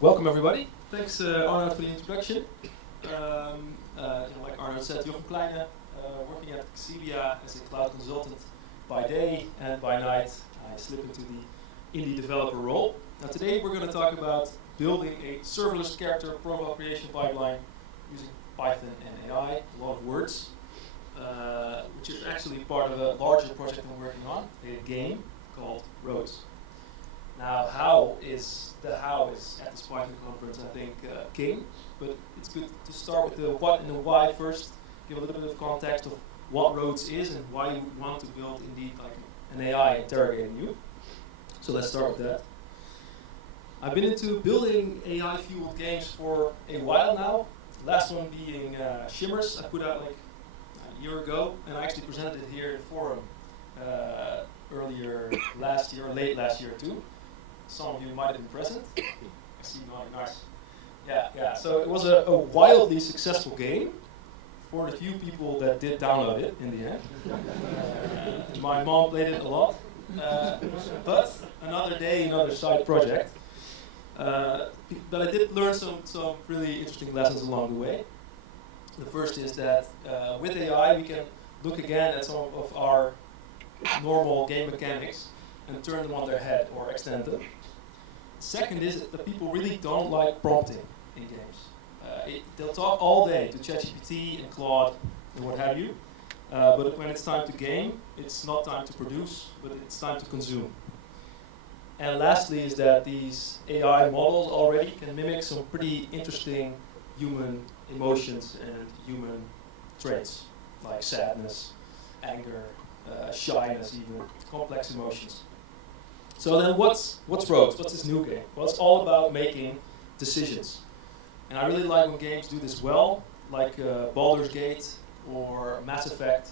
Welcome everybody. Thanks Arno for the introduction. Like Arno said, Jochem Kleine, working at Xebia as a cloud consultant by day, and by night I slip into the indie developer role. Now today we're going to talk about building a serverless character profile creation pipeline using Python and AI, a lot of words, which is actually part of a larger project I'm working on, a game called Roads. Now, how is at this Python conference, I think, king, but it's good to start with the what and the why first, give a little bit of context of what Roads is and why you would want to build indeed like an AI interrogating you. So let's start with that. I've been into building AI-fueled games for a while now. The last one being Shimmers, I put out like a year ago, and I actually presented it here in the forum earlier last year, or late last year too. Some of you might have been present. I see nodding, nice. Yeah. So it was a wildly successful game for the few people that did download it in the end. My mom played it a lot. But another day, another side project. But I did learn some really interesting lessons along the way. The first is that with AI we can look again at some of our normal game mechanics and turn them on their head or extend them. Second is that people really don't like prompting in games. They'll talk all day to ChatGPT and Claude and what have you, but when it's time to game, it's not time to produce, but it's time to consume. And lastly is that these AI models already can mimic some pretty interesting human emotions and human traits, like sadness, anger, shyness even, complex emotions. So then what's Roads? What's this new game? Well, it's all about making decisions. And I really like when games do this well, like Baldur's Gate or Mass Effect.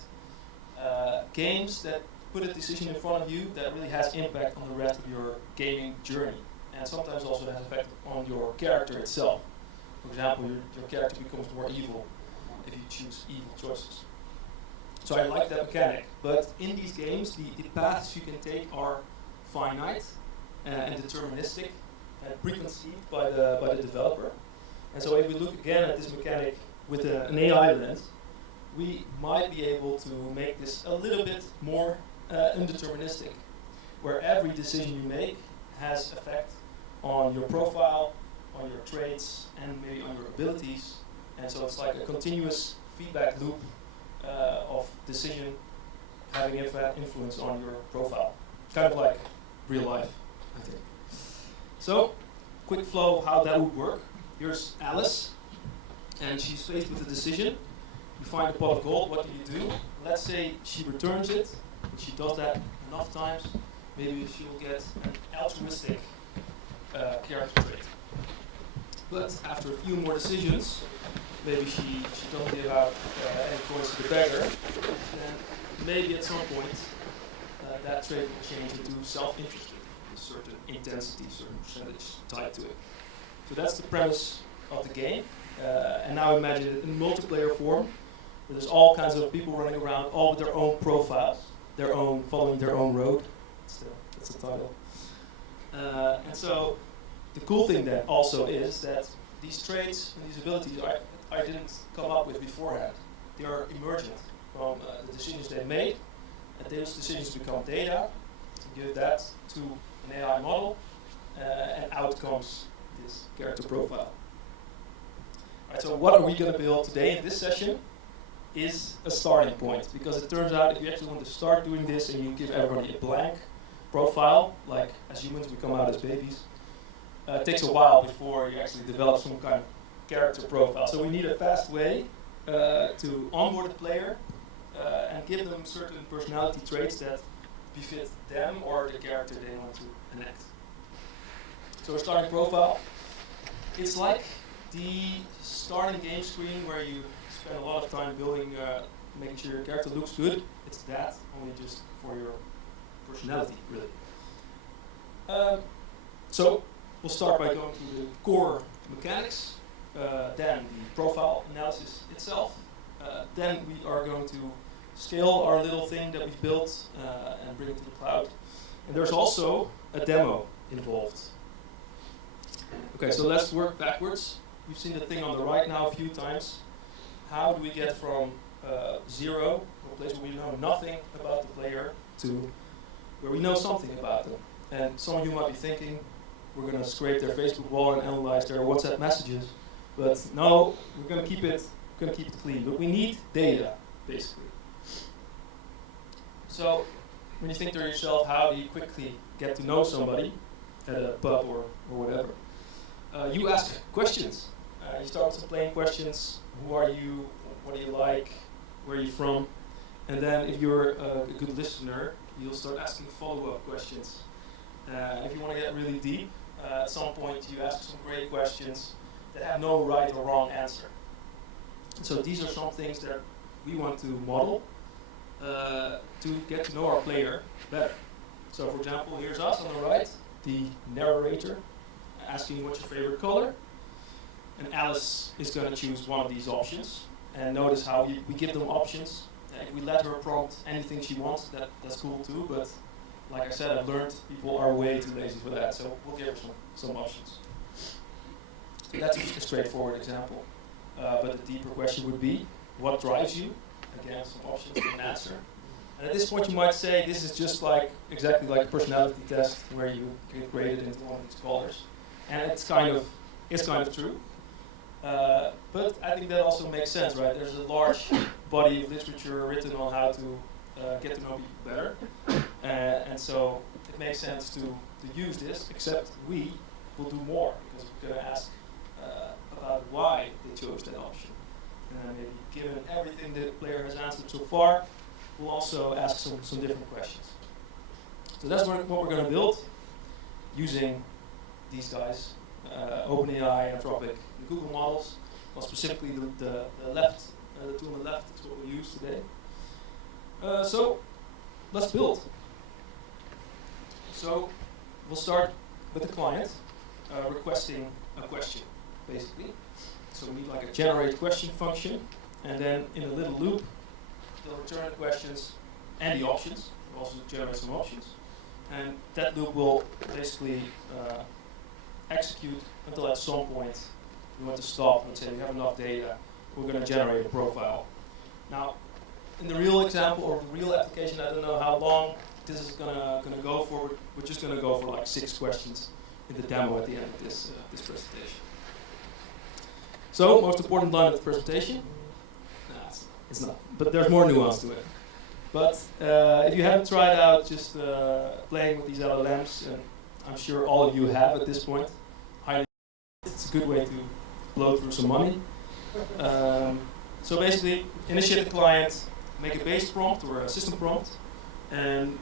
Games that put a decision in front of you that really has impact on the rest of your gaming journey. And sometimes also has effect on your character itself. For example, your character becomes more evil if you choose evil choices. So I like that mechanic. But in these games, the paths you can take are finite and deterministic and preconceived by the developer. And so if we look again at this mechanic with an AI lens, we might be able to make this a little bit more indeterministic, where every decision you make has effect on your profile, on your traits, and maybe on your abilities. And so it's like a continuous feedback loop of decision having influence on your profile. Kind of like real life, I think. So, quick flow of how that would work. Here's Alice, and she's faced with a decision. You find a pot of gold, what do you do? Let's say she returns it, and she does that enough times, maybe she'll get an altruistic character trait. But after a few more decisions, maybe she doesn't give out any coins to the beggar, then maybe at some point that trait will change into self-interested, a certain intensity, certain percentage tied to it. So that's the premise of the game. And now imagine it in multiplayer form. There's all kinds of people running around, all with their own profiles, following their own road. That's the title. And so the cool thing then also is that these traits and these abilities I didn't come up with beforehand. They are emergent from the decisions they made. And those decisions become data, you give that to an AI model, and out comes this character profile. Right, so what are we going to build today in this session is a starting point, because it turns out if you actually want to start doing this and you give everybody a blank profile, like as humans we come out as babies, it takes a while before you actually develop some kind of character profile. So we need a fast way to onboard the player and give them certain personality traits that befit them or the character they want to enact. So our starting profile, it's like the starting game screen where you spend a lot of time building, making sure your character looks good. It's that, only just for your personality, really. So we'll start by going through the core mechanics, then the profile analysis itself. Then we are going to scale our little thing that we've built and bring it to the cloud. And there's also a demo involved. Okay, so let's work backwards. You've seen the thing on the right now a few times. How do we get from 0, a place where we know nothing about the player, to where we know something about them? And some of you might be thinking, we're going to scrape their Facebook wall and analyze their WhatsApp messages. But no, we're going to keep it clean. But we need data, basically. So when you think to yourself, how do you quickly get to know somebody at a pub or whatever? You ask questions. You start with some plain questions. Who are you? What do you like? Where are you from? And then if you're a good listener, you'll start asking follow-up questions. If you want to get really deep, at some point you ask some great questions that have no right or wrong answer. So these are some things that we want to model to get to know our player better. So for example, here's us on the right, the narrator, asking what's your favorite color. And Alice is going to choose one of these options. And notice how we give them options. If we let her prompt anything she wants, that's cool too. But like I said, I've learned people are way too lazy for that. So we'll give her some options. So that's a straightforward example. But the deeper question would be, what drives you? Again, some options to an answer. And at this point you might say, this is just exactly like a personality test where you get graded into one of these colors. And it's kind of true. But I think that also makes sense, right? There's a large body of literature written on how to get to know people better. And so it makes sense to use this, except we will do more, because we're going to ask about why they chose that option. And maybe given everything the player has answered so far, we'll also ask some different questions. So that's what we're going to build using these guys, OpenAI, Anthropic, and Google models. Well, specifically the left, the two on the left is what we use today. So let's build. So we'll start with the client requesting a question, basically. So we need like a generate question function, and then in a little loop, they'll return the questions and the options. We'll also generate some options. And that loop will basically execute until at some point we want to stop and say we have enough data, we're going to generate a profile. Now, in the real example or the real application, I don't know how long this is going to go for. We're just going to go for like 6 questions in the demo at the end of this presentation. So, most important line of the presentation? Nah, it's not. But there's more nuance to it. But if you haven't tried out just playing with these LLMs, and I'm sure all of you have at this point, it's a good way to blow through some money. So basically, initiate the client, make a base prompt or a system prompt, and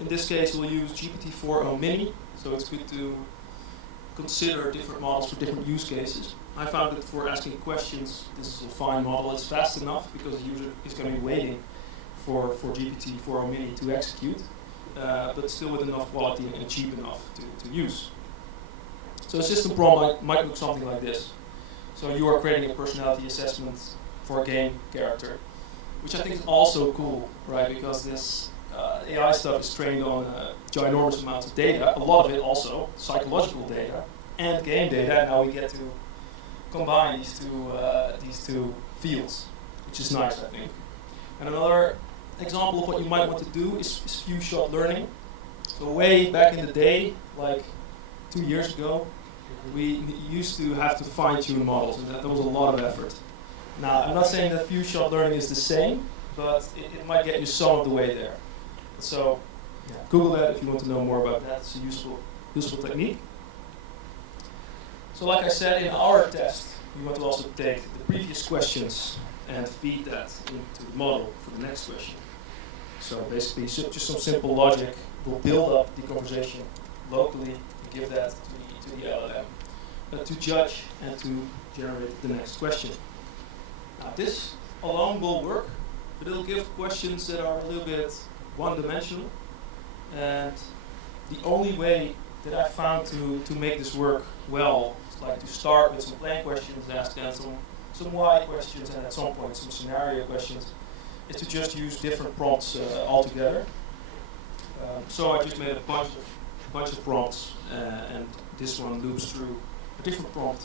in this case we'll use GPT-4o Mini, so it's good to consider different models for different use cases. I found that for asking questions, this is a fine model. It's fast enough because the user is going to be waiting for GPT-4o Mini to execute, but still with enough quality and cheap enough to use. So a system prompt might look something like this. So you are creating a personality assessment for a game character, which I think is also cool, right? Because this AI stuff is trained on ginormous amounts of data, a lot of it also psychological data and game data, and now we get to combine these two fields, which is nice, I think. And another example of what you might want to do is few-shot learning. So way back in the day, like 2 years ago, we used to have to fine-tune models, and that was a lot of effort. Now, I'm not saying that few-shot learning is the same, but it might get you some of the way there. So Google that if you want to know more about that. It's a useful technique. So like I said, in our test, we want to also take the previous questions and feed that into the model for the next question. So basically, just some simple logic will build up the conversation locally and give that to the LLM to judge and to generate the next question. Now this alone will work, but it'll give questions that are a little bit one-dimensional. And the only way that I found to make this work well is like to start with some plain questions, ask them some why questions, and at some point some scenario questions, is to just use different prompts altogether. So I just made a bunch of prompts, and this one loops through a different prompt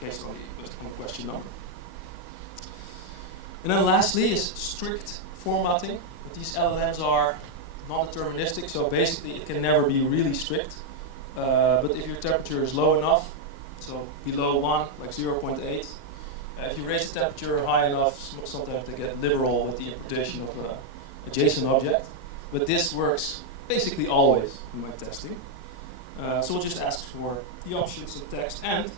based on the question number. And then lastly is strict formatting. But these LLMs are non-deterministic, so basically it can never be really strict. But if your temperature is low enough, so below 1, like 0.8, if you raise the temperature high enough, sometimes they get liberal with the interpretation of a JSON object. But this works basically always in my testing. So we'll just ask for the options of text and,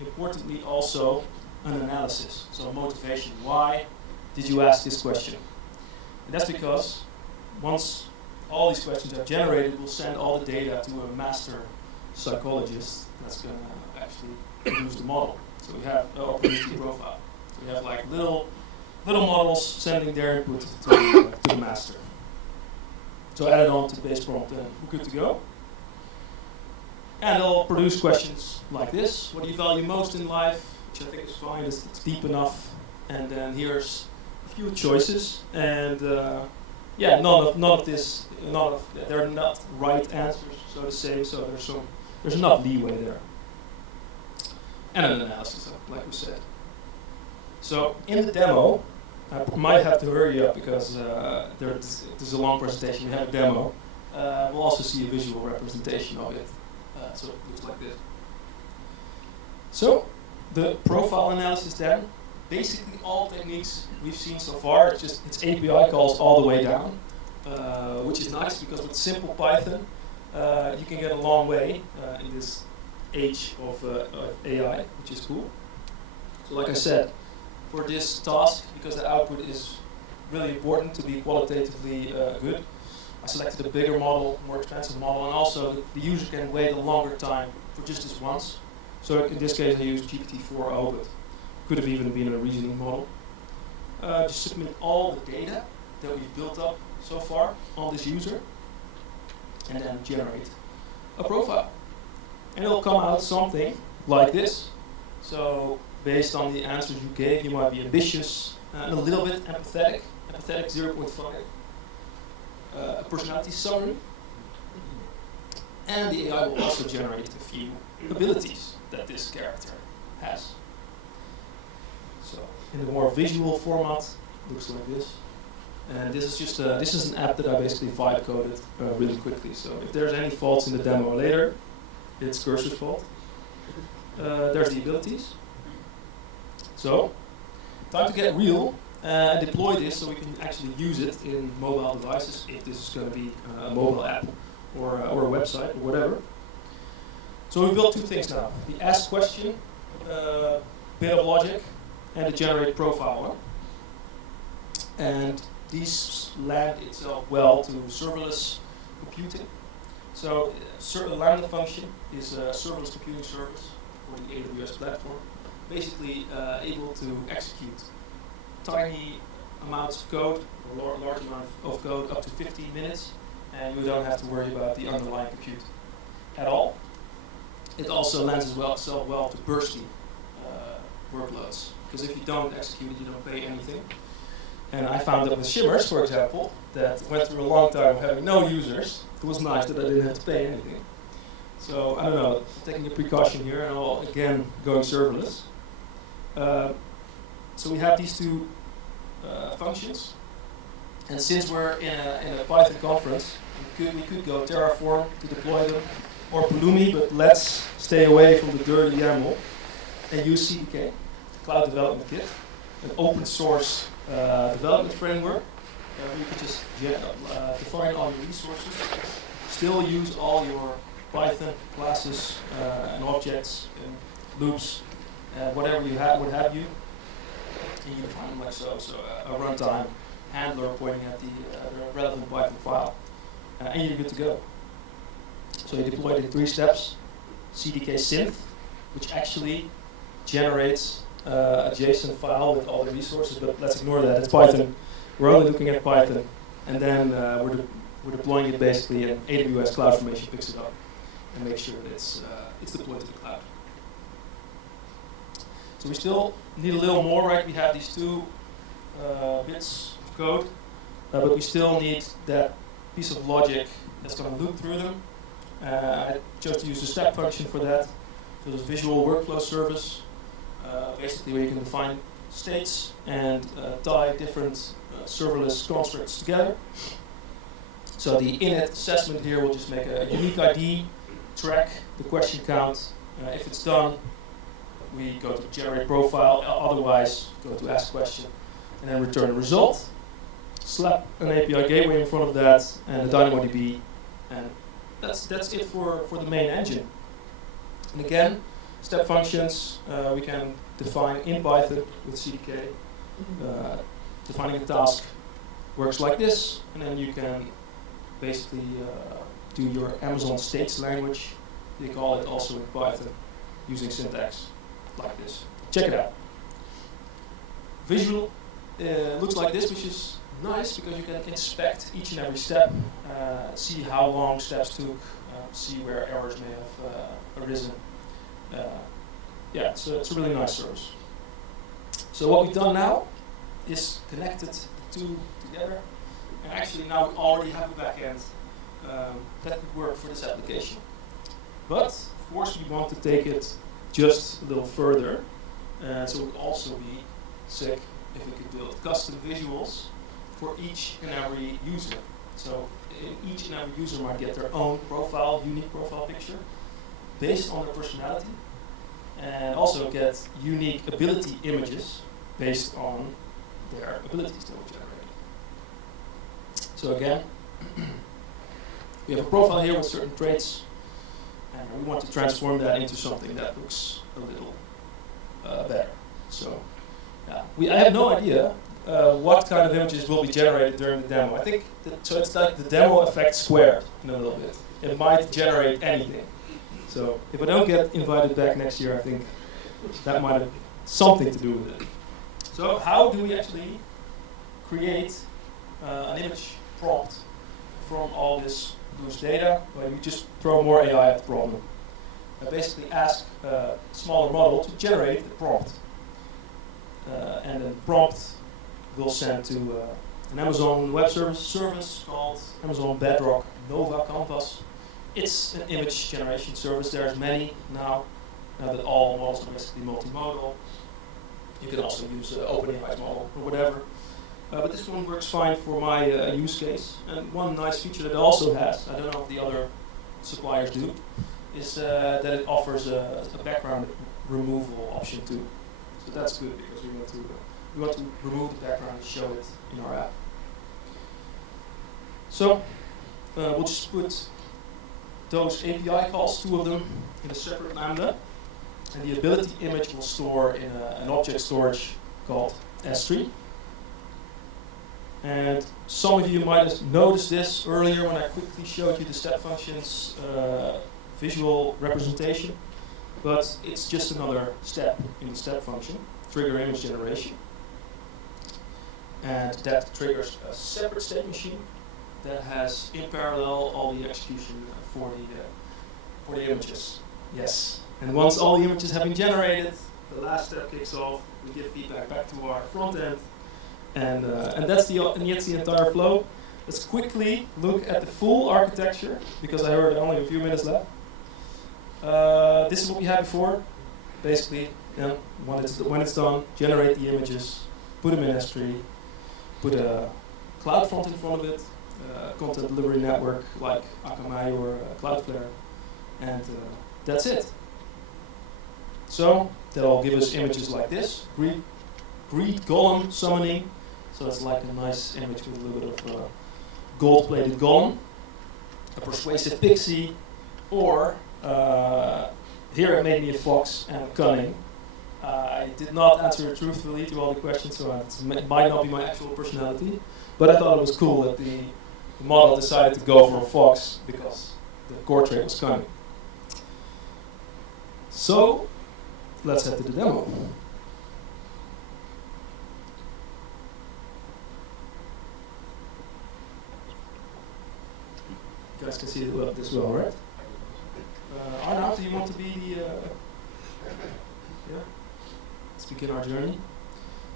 importantly, also an analysis. So motivation. Why did you ask this question? And that's because once all these questions are generated, we'll send all the data to a master psychologist that's going to actually produce the model. So we have or produce the profile. So we have like little models sending their input to the master. So add it on to the base prompt and we're good to go. And they'll produce questions like this. What do you value most in life? Which I think is fine, it's deep enough. And then here's a few choices. And yeah, none of they're not right answers, so to say. So there's enough leeway there. And an analysis, like we said. So in the demo, I might have to hurry up because there's a long presentation. We have a demo. We'll also see a visual representation of it. So it looks like this. So the profile analysis then, basically all techniques we've seen so far, it's API calls all the way down, which is nice because with simple Python, you can get a long way in this age of AI, which is cool. So like I said, for this task, because the output is really important to be qualitatively good, I selected a bigger model, more expensive model, and also the user can wait a longer time for just this once. So in this case I used GPT-4o, but could have even been a reasoning model. Just submit all the data that we've built up so far on this user, and then generate a profile. And it'll come out something like this. So based on the answers you gave, you might be ambitious and a little bit empathetic. Empathetic 0.5. A personality summary. And the AI will also generate a few abilities that this character has. So in a more visual format, looks like this. And this is just this is an app that I basically vibe coded really quickly. So if there's any faults in the demo later, it's Cursor's fault. There's the abilities. So time to get real and deploy this so we can actually use it in mobile devices if this is going to be a mobile app or a website or whatever. So we built two things now: the ask question, bit of logic, and the generate profile one. And these lend itself well to serverless computing. So Lambda function is a serverless computing service for the AWS platform, basically able to execute tiny amounts of code, or large amount of code, up to 15 minutes, and you don't have to worry about the underlying compute at all. It also lends itself well to bursty workloads, because if you don't execute it, you don't pay anything. And I found that with Shimmers, for example, that went through a long time of having no users. It was nice that I didn't have to pay anything. So I don't know, taking a precaution here, and all again going serverless. So we have these two functions, and since we're in a Python conference, we could go Terraform to deploy them, or Pulumi, but let's stay away from the dirty YAML and use CDK, Cloud Development Kit, an open source development framework. You can just define all your resources, still use all your Python classes and objects and loops, whatever you have, what have you, and you define them like so. So a runtime handler pointing at the relevant Python file, and you're good to go. So you deploy it in 3 steps: CDK synth, which actually generates a JSON file with all the resources, but let's ignore that. It's Python. We're only looking at Python, and then we're deploying it basically, and AWS Cloud Formation picks it up and makes sure that it's deployed to the cloud. So we still need a little more, right? We have these 2 bits of code, but we still need that piece of logic that's going to loop through them. I chose to use the step function for that. There's a visual workflow service, basically where you can define states and tie different serverless constructs together. So the init assessment here will just make a unique ID, track the question count. If it's done, we go to generate profile, otherwise go to ask question, and then return a result. Slap an API gateway in front of that, and the DynamoDB, and that's it for the main engine. And again, step functions, we can define in Python with CDK. Defining a task works like this, and then you can basically do your Amazon states language. They call it also in Python, using syntax like this. Check it out. Visual looks like this, which is nice because you can inspect each and every step, see how long steps took, see where errors may have arisen. Yeah, it's a really nice service. So what we've done now is connected the two together, and actually now we already have a backend that could work for this application. But of course we want to take it just a little further, so it would also be sick if we could build custom visuals for each and every user. So each and every user might get their own profile, unique profile picture, based on their personality, and also get unique ability images based on their abilities that were generated. So again, we have a profile here with certain traits, and we want to transform that into something that looks a little better. So I have no idea what kind of images will be generated during the demo. I think so. It's like the demo effect squared in a little bit. It might generate anything. So if I don't get invited back next year, I think that might have something to do with it. So how do we actually create an image prompt from all this loose data? Well, you just throw more AI at the problem. Basically ask a smaller model to generate the prompt. And then the prompt will send to an Amazon Web Service called Amazon Bedrock Nova Canvas. It's an image generation service. There's many now that all models are basically multimodal. You can also use OpenAI's model or whatever. But this one works fine for my use case. And one nice feature that it also has, I don't know if the other suppliers do, is that it offers a background removal option too. So that's good because we want to remove the background and show it in our app. So we'll just put those API calls, two of them, in a separate lambda, and the ability image will store in an object storage called S3. And some of you might have noticed this earlier when I quickly showed you the step functions visual representation, but it's just another step in the step function, trigger image generation. And that triggers a separate state machine that has in parallel all the execution for the images. Yes. And once all the images have been generated, the last step kicks off. We give feedback back to our front end, and that's the entire flow. Let's quickly look at the full architecture because I heard only a few minutes left. This is what we had before. Basically, when it's done, generate the images, put them in S3, put a cloud front in front of it, content delivery network like Akamai or Cloudflare, and that's it. So that'll give us images like this, greed golem summoning. So it's like a nice image with a little bit of gold-plated golem, a persuasive pixie, or here it made me a fox and cunning. I did not answer truthfully to all the questions, so it might not be my actual personality, but I thought it was cool that the model decided to go for a fox because the core trait was cunning. So let's head to the demo. You guys can see this well, right? Arnaud, do you want to be the... yeah? Let's begin our journey.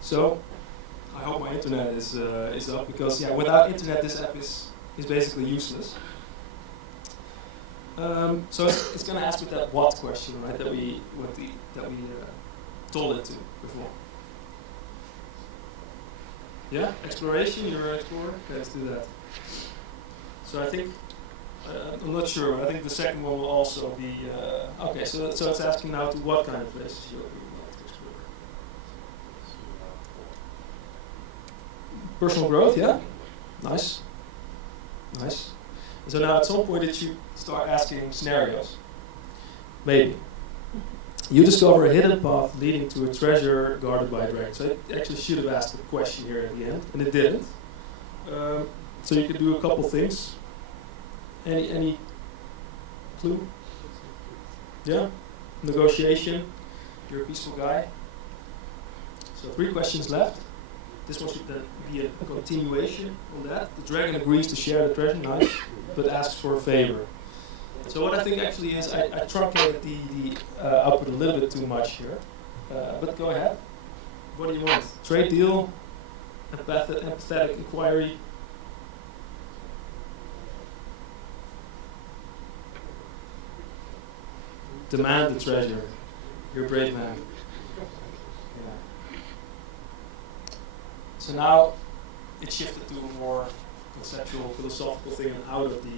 So, I hope my internet is up because without internet this app is basically useless. So it's going to ask with that what question, right? That we told it to before. Yeah, exploration. You're an explorer. Okay, let's do that. So I think I'm not sure. But I think the second one will also be okay. So it's asking now to what kind of places you would like to explore. Personal growth. Yeah. Nice. Nice. So now at some point it should start asking scenarios. Maybe. You discover a hidden path leading to a treasure guarded by a dragon. So it actually should have asked a question here at the end, and it didn't. So you could do a couple things. Any clue? Yeah? Negotiation. You're a peaceful guy. So 3 questions left. This one should then be a continuation on that. The dragon agrees to share the treasure, nice, but asks for a favor. So what I think actually is, I truncated the output a little bit too much here. But go ahead. What do you want? Trade deal? Empathetic inquiry? Demand the treasure. You're a brave man. Yeah. So now it shifted to a more conceptual, philosophical thing and out of the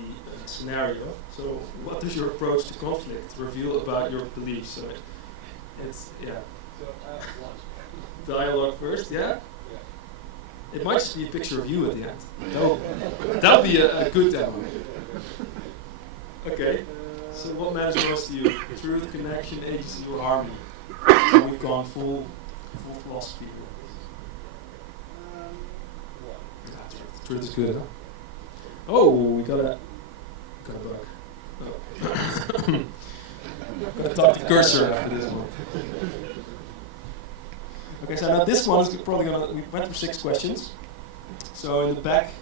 scenario. So what does your approach to conflict reveal about your beliefs? So it's, yeah. Dialogue first, yeah? It might just be a picture of you at the end. That'll be a good demo. Okay. So what matters most to you? Truth, connection, agency, or harmony? So we've gone full philosophy here. Truth is good, huh? Oh, we got a bug. Oh. Gotta talk to cursor after this one. Okay, so now this one is probably we went through 6 questions. So in the back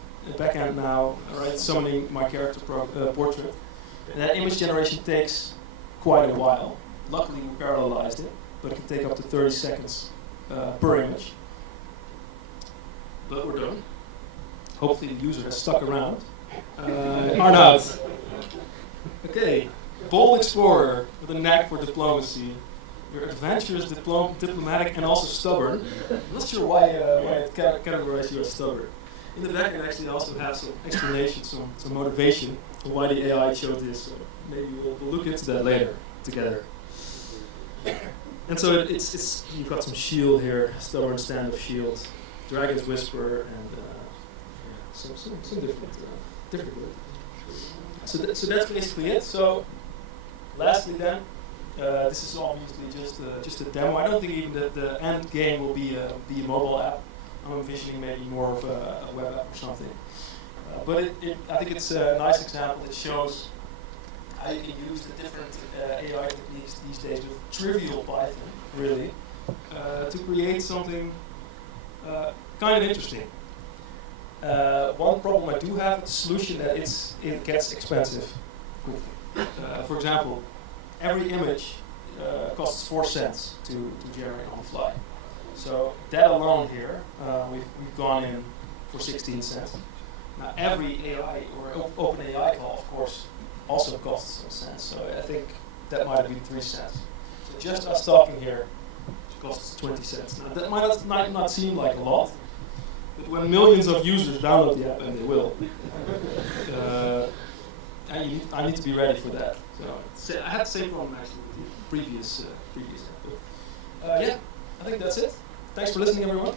end now, right, summoning my character portrait. And that image generation takes quite a while. Luckily, we parallelized it, but it can take up to 30 seconds per image. But we're done. Hopefully the user has stuck around. Arnoud. Okay, bold explorer with a knack for diplomacy. You're adventurous, diplomatic, and also stubborn. I'm not sure why it categorized you as stubborn. In the back, it actually also has some explanation, some motivation on why the AI chose this. So maybe we'll look into that later together. And so it's you've got some shield here, stubborn standoff shield, dragon's whisper, and some different. So that's basically it. So lastly, then. This is obviously just a demo. I don't think even the end game will be a mobile app. I'm envisioning maybe more of a web app or something. But I think it's a nice example that shows how you can use the different AI techniques these days with trivial Python, really, to create something kind of interesting. One problem I do have is the solution that it gets expensive quickly. For example, every image costs 4 cents to generate on the fly. So that alone here, we've gone in for 16 cents. Now every AI or OpenAI call, of course, also costs some cents. So I think that might have been 3 cents. So just us talking here costs 20 cents. Now that might not seem like a lot, but when millions of users download the app, and they will, I need to be ready for that. So I had the same problem actually with the previous app. Yeah, I think that's it. Thanks for listening, everyone.